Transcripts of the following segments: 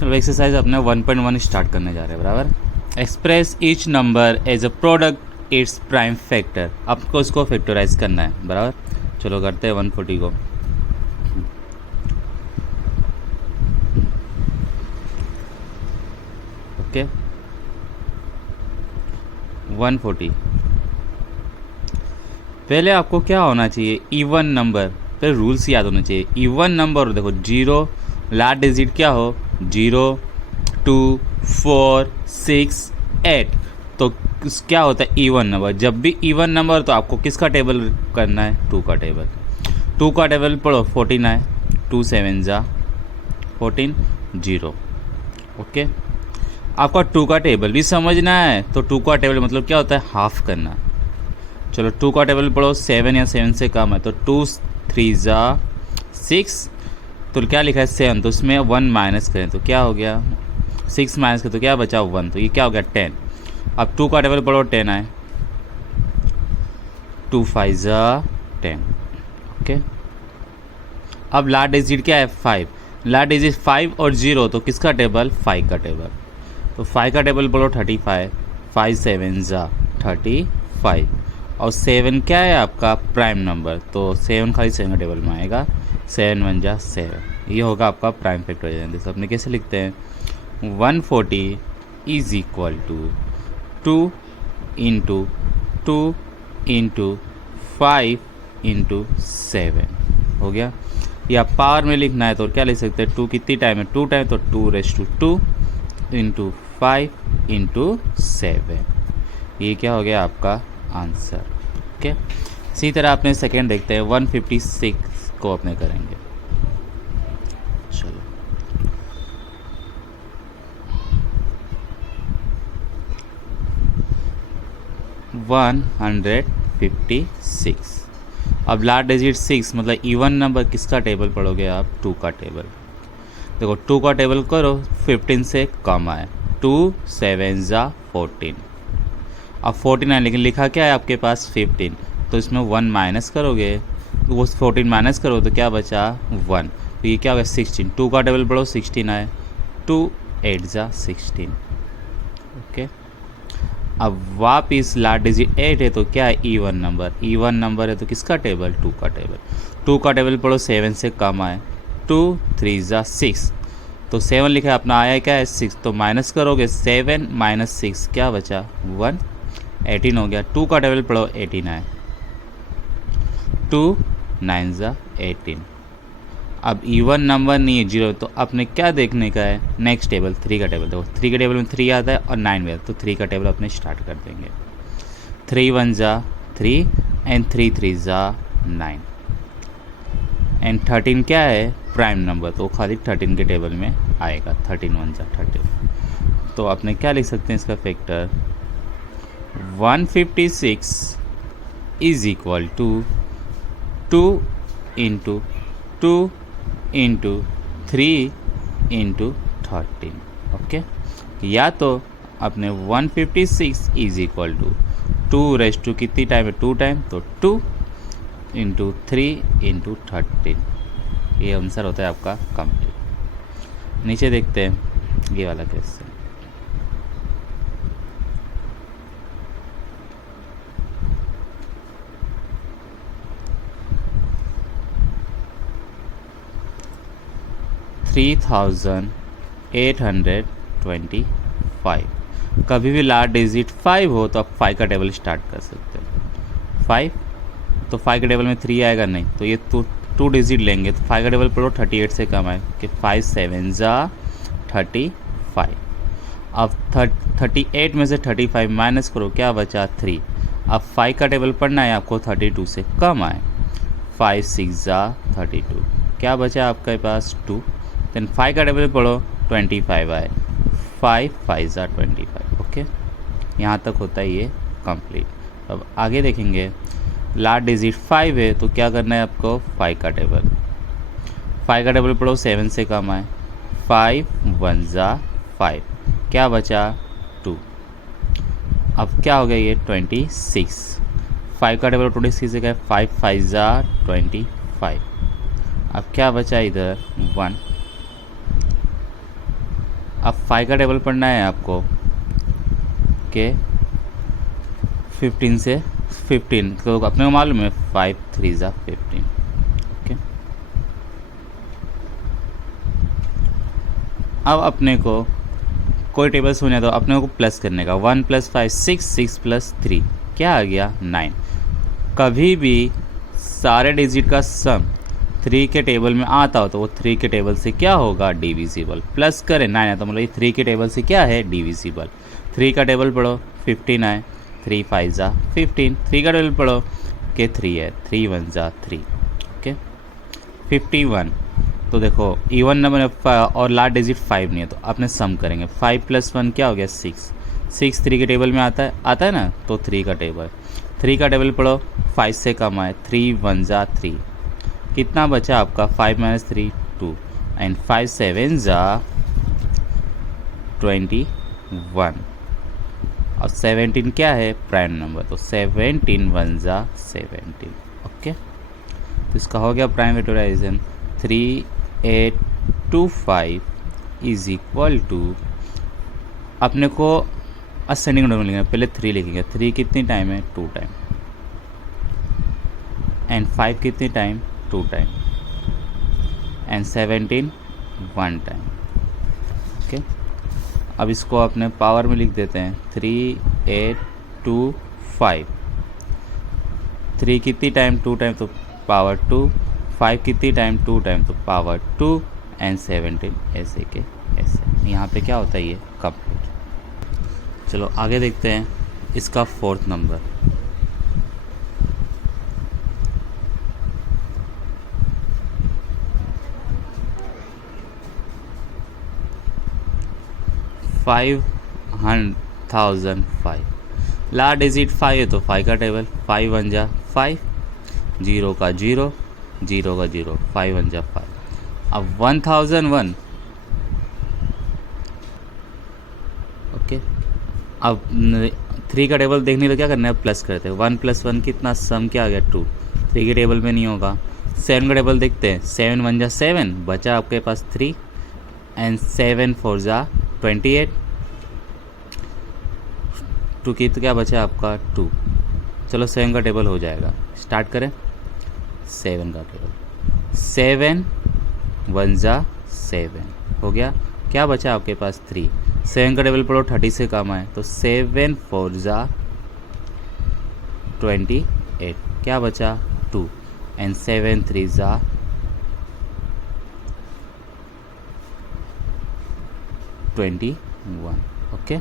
चलो एक्सरसाइज अपने 1.1 स्टार्ट करने जा रहे हैं। बराबर, express each number as a product its prime factor. आपको इसको फैक्टराइज करना है। बराबर, चलो करते हैं 140 को। ओके, 140। पहले आपको क्या होना चाहिए, इवन नंबर। पहले रूल्स याद होना चाहिए। इवन नंबर देखो, जीरो लास्ट डिजिट क्या हो, 0, 2, 4, 6, 8। तो क्या होता है इवन नंबर। जब भी इवन नंबर तो आपको किसका टेबल करना है, 2 का टेबल। 2 का टेबल पढ़ो, 14 है, 2 7 जा 14, 0। ओके, आपका 2 का टेबल भी समझना है। तो 2 का टेबल मतलब क्या होता है, हाफ करना। चलो 2 का टेबल पढ़ो, 7 या 7 से कम है तो 2 3 जा 6। तो क्या लिखा है 7, तो उसमें 1 माइनस करें तो क्या हो गया, 6 माइनस करें तो क्या बचा 1, तो ये क्या हो गया 10। अब 2 का टेबल पढ़ो, 10 आए, 2 5 जा 10। ओके, अब लास्ट डिजिट क्या है 5। लास्ट डिजिट 5 और 0, तो किसका टेबल, 5 का टेबल। तो 5 का टेबल पढ़ो 35, 5 7 जा 35। और 7 क्या है आपका प्राइम नंबर, तो 7 खाली 7 का टेबल में आएगा, 7 1 जा 7। ये होगा आपका प्राइम फैक्टराइजेशन। जैसे अपने कैसे लिखते हैं, 140 is equal to 2 into 2 into 5 into 7 हो गया। या पावर में लिखना है तो क्या लिख सकते हैं, 2 कितनी टाइम है, 2 टाइम, तो 2 इंटू 5 इंटू 7। ये क्या हो गया आपका आंसर। ओके, इसी तरह अपने सेकेंड देखते हैं, 156 को अपने करेंगे। चलो 156। अब लास्ट डिजिट 6 मतलब इवन नंबर, किसका टेबल पढ़ोगे आप, 2 का टेबल। देखो 2 का टेबल करो, 15 से कम आए, 2 7 जा 14। अब 14 है लेकिन लिखा क्या है आपके पास 15, तो इसमें 1 माइनस करोगे, तो वो 14 माइनस करो तो क्या बचा 1, तो ये क्या होगा 16। 2 का टेबल पढ़ो, 16 आए, 2 8 जा 16। ओके, अब वापिस लास्ट डिजिट 8 है तो क्या है इवन नंबर। इवन नंबर है तो किसका टेबल, 2 का टेबल। 2 का टेबल पढ़ो, 7 से कम आए, 2 3 जा 6। तो 7 लिखा है अपना, आया क्या है 6, तो माइनस करोगे, 7 माइनस 6 क्या बचा 1, 18 हो गया। 2 का टेबल पढ़ो, 18 आए, 2 9 जा 18। अब इवन नंबर नहीं है 0, तो अपने क्या देखने का है, नेक्स्ट टेबल 3 का टेबल। देखो 3 के टेबल में 3 आता है और 9 भी आता है, तो 3 का टेबल अपने स्टार्ट कर देंगे। 3 1 जा 3 एंड 3 3 जा 9 एंड 13 क्या है प्राइम नंबर, तो खाली 13 के टेबल में आएगा, 13 1 जा 13। तो अपने क्या लिख सकते हैं इसका factor, 156 is equal to 2 into 2 into 3 into 13। Okay, या तो अपने 156 is equal to 2 raise to कितनी टाइम है 2 टाइम, तो 2 इंटू 3 इंटू 13। ये आंसर होता है आपका कंप्लीट। नीचे देखते हैं ये वाला क्वेश्चन। $3,825। कभी भी लास्ट डिजिट 5 हो तो आप 5 का टेबल स्टार्ट कर सकते हैं। 5 तो 5 के टेबल में 3 आएगा नहीं, तो ये तो 2 डिजिट लेंगे, तो 5 का टेबल पढ़ो 38 से कम आए कि 5 7 जा 35। अब 38 में से 35 माइनस करो, क्या बचा 3। अब 5 का टेबल पढ़ना है आपको 32 से कम आए, 5 6 जा 32, क्या बचा आपके पास 2। देन 5 का टेबल पढ़ो 25 आए, 5 5 जा 25। ओके, यहाँ तक होता है ये कंप्लीट। अब आगे देखेंगे, लास्ट डिजिट 5 है तो क्या करना है आपको, 5 का टेबल। 5 का टेबल पढ़ो, 7 से कम आए, 5 1 जा 5, क्या बचा 2। अब क्या हो गया ये 26। 5 का टेबल 26 से गया, 5 5 जा 25। अब क्या बचा इधर 1, अब 5 का टेबल पढ़ना है आपको कि 15 से 15, तो अपने को मालूम है 5 3 ज़ा 15। ओके, अब अपने को कोई टेबल सुने तो अपने को प्लस करने का। 1 + 5 6, 6 + 3 क्या आ गया 9। कभी भी सारे डिजिट का सम 3 के टेबल में आता हो तो वो 3 के टेबल से क्या होगा डिविजिबल। प्लस करें 9 है तो मतलब ये 3 के टेबल से क्या है डिविजिबल। 3 का टेबल पढ़ो 15 है, 3 5 ज़ा 15। 3 का टेबल पढ़ो कि 3 है, 3 1 ज़ा 3। ओके, 51। तो देखो इवन नंबर और लास्ट डिजिट 5 नहीं है तो अपने सम करेंगे। 5 + 1 क्या हो गया 6। 6 3 के टेबल में आता है ना, तो 3 का टेबल। 3 का टेबल पढ़ो 5 से कम आए, 3 1 ज़ा 3। कितना बचा आपका 5 - 3 2 एंड 5 7 ज़ा 21। और 17 क्या है प्राइम नंबर, तो 17 1 ज़ा 17। ओके, तो इसका हो गया prime factorisation. 3825 is equal to, अपने को असेंडिंग ऑर्डर में लिखेंगे, पहले 3 लिखेंगे। 3 कितनी टाइम है 2 टाइम, एंड 5 कितनी time 2 time, and 17 1 time. Okay, अब इसको अपने पावर में लिख देते हैं। 3825, 3 कितनी टाइम 2 टाइम तो पावर 2, 5 कितनी टाइम 2 टाइम तो पावर 2, एंड 17 ऐसे के ऐसे। यहाँ पे क्या होता है ये कंप्लीट। चलो आगे देखते हैं इसका 4th number. Five 1005, last digit 5 है तो 5 का टेबल। 5 1 ज़ा 5, 0 का 0, 0 का 0, 5 1 ज़ा 5। अब 1001। ओके, अब 3 का टेबल देखने तो क्या करना है प्लस करते हैं। 1 + 1 कितना सम क्या आ गया 2, 3 के टेबल में नहीं होगा। 7 का टेबल देखते हैं। 7 1 ज़ा 7, बचा आपके पास 3, एंड 7 4 ज़ा 28। 2 की तो क्या बचा आपका 2। चलो 7 का टेबल हो जाएगा, स्टार्ट करें। 7 का टेबल 7 1 ज़ा 7 हो गया, क्या बचा आपके पास 3। 7 का टेबल पढ़ो 30 से कम आए तो 7 4 ज़ा 28, क्या बचा 2, एंड 7 3 ज़ा 21। ओके,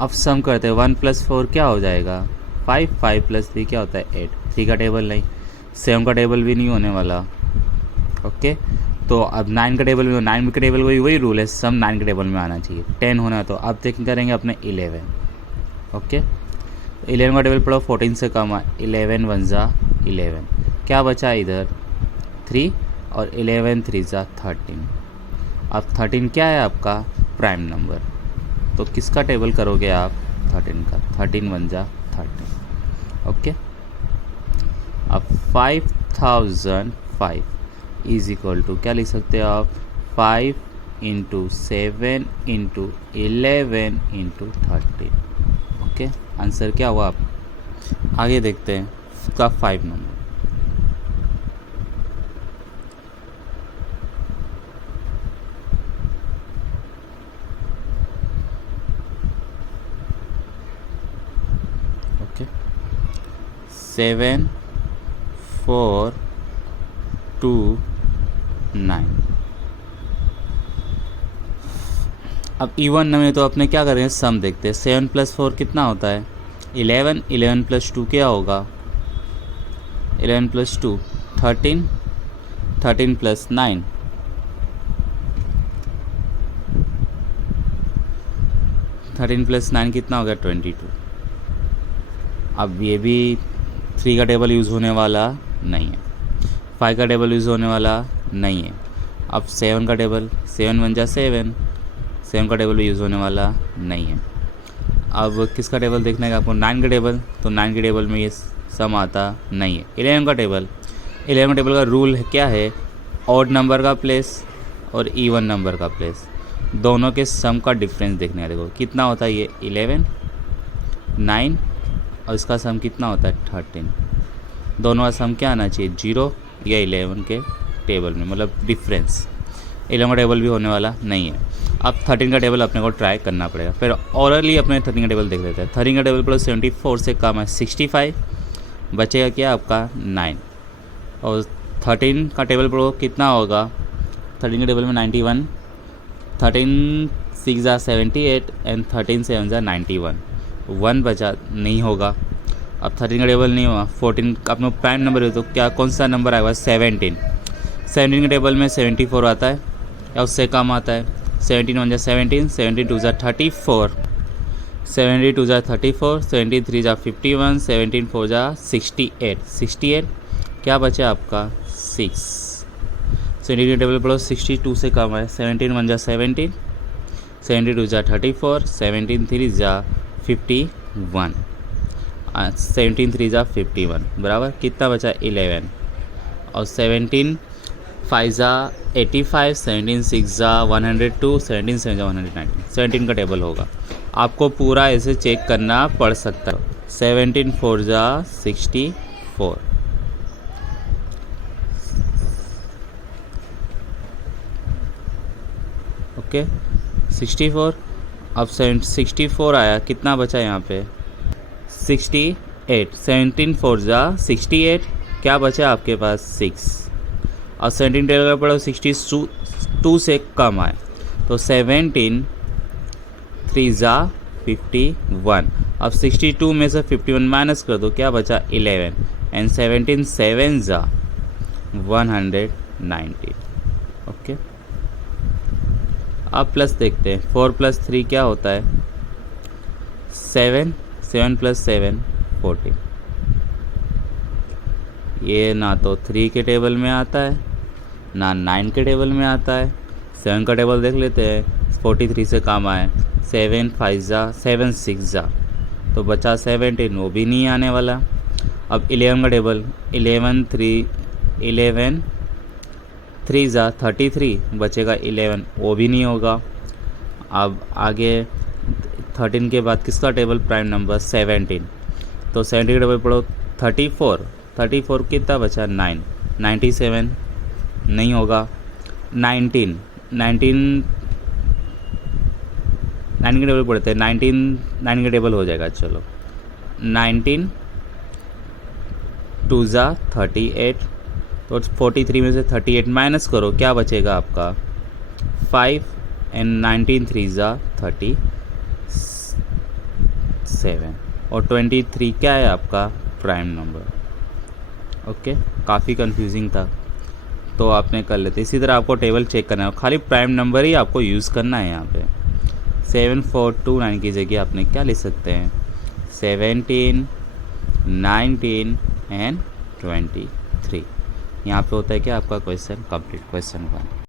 अब सम करते हैं। 1 + 4 क्या हो जाएगा 5, 5 + 3 क्या होता है 8। 3 का टेबल नहीं, 7 का टेबल भी नहीं होने वाला। ओके, तो अब 9 का टेबल में, 9 का टेबल वही रूल है, सम 9 के टेबल में आना चाहिए। 10 होना है तो अब चेक करेंगे अपने 11। ओके, तो 11 का टेबल पढ़ो 14 से कम है। 11 1 ज़ा 11, क्या बचा इधर 3, और 11 3 ज़ा 13। अब 13 क्या है आपका प्राइम नंबर, तो किसका टेबल करोगे आप 13 का। 13 1 ज़ा 13। ओके, अब 5005 इज इक्वल टू क्या लिख सकते हो आप 5 × 7 × 11 × 13। ओके, आंसर क्या हुआ आप। आगे देखते हैं इसका 5 नंबर। ओके, 7 4 2 9। अब इवन में तो अपने क्या करेंगे सम देखते हैं। 7 + 4 कितना होता है 11, 11 + 2 क्या होगा 11 + 2 13, 13 + 9 13 + 9 कितना हो गया 22। अब ये भी 3 का टेबल यूज़ होने वाला नहीं है, 5 का टेबल यूज़ होने वाला नहीं है। अब 7 का टेबल 7 1 ज़ा 7, 7 का टेबल भी यूज़ होने वाला नहीं है। अब किसका टेबल देखना है आपको 9 का टेबल, तो 9 के टेबल में ये सम आता नहीं है। 11 का टेबल, 11 का टेबल का रूल क्या है ऑड नंबर का प्लेस और इवन नंबर का प्लेस। दोनों के सम का डिफरेंस देखने का। देखो कितना होता है, ये 11 9 और इसका सम कितना होता है 13। दोनों का सम क्या आना चाहिए 0 या 11 के टेबल में, मतलब डिफरेंस। 11 का टेबल भी होने वाला नहीं है। अब 13 का टेबल अपने को ट्राई करना पड़ेगा। फिर औरली अपने 13 का टेबल देख लेते हैं। 13 का टेबल पर 74 से कम है 65, बचेगा क्या आपका 9। और 13 का टेबल पर कितना होगा, 13 के टेबल में 91, 13 6 78 एंड 13 7 91, 1 बचा नहीं होगा। अब 13 का टेबल नहीं हुआ, 14 अपना प्राइम नंबर है तो क्या कौन सा नंबर आएगा 17। 17 के टेबल में 74 आता है या उससे कम आता है। 17 1 17, 17 2 34, 72 34, 73 51, 17 4 68, 68 क्या बचा आपका 6। 17 के टेबल पर 62 से कम है। 17 1 17, 72 34, 17 3 51, 17 3 51 बराबर कितना बचा 11। और 17 5 85, 17 6 102, 17 7 119, 17 का टेबल होगा। आपको पूरा ऐसे चेक करना पड़ सकता है। 17 4 64, ओके 64। अब 64 आया, कितना बचा यहाँ पे 68। 17 4 68, क्या बचा आपके पास 6। और 17 टेबल पर 62 से कम आए तो 17 3 51। अब 62 में से 51 माइनस कर दो, क्या बचा 11 एंड 17 7 190, ओके। अब प्लस देखते हैं, 4 + 3 क्या होता है 7, 7 + 7 14। ये ना तो 3 के टेबल में आता है ना 9 के टेबल में आता है। 7 का टेबल देख लेते हैं, 43 से कम आए। 7 5 7 6 तो बचा 17, वो भी नहीं आने वाला। अब 11 का टेबल 11 3 33, बचेगा 11, वो भी नहीं होगा। अब आगे 13 के बाद किसका टेबल प्राइम नंबर 17, तो 17 के टेबल पढ़ो 34 कितना बचा 9, 97 नहीं होगा। 19 के टेबल पढ़ते हैं, 9 के टेबल हो जाएगा। चलो 19 2 38, तो 43 में से 38 माइनस करो, क्या बचेगा आपका 5 एंड 19 3 37 और 23 क्या है आपका प्राइम नंबर। ओके, काफ़ी कंफ्यूजिंग था तो आपने कर लेते। इसी तरह आपको टेबल चेक करना है, खाली प्राइम नंबर ही आपको यूज़ करना है। यहाँ पे 7429 की जगह आपने क्या लिख सकते हैं 17 19 एंड 23। यहाँ पे होता है क्या आपका क्वेश्चन कंप्लीट, क्वेश्चन 1।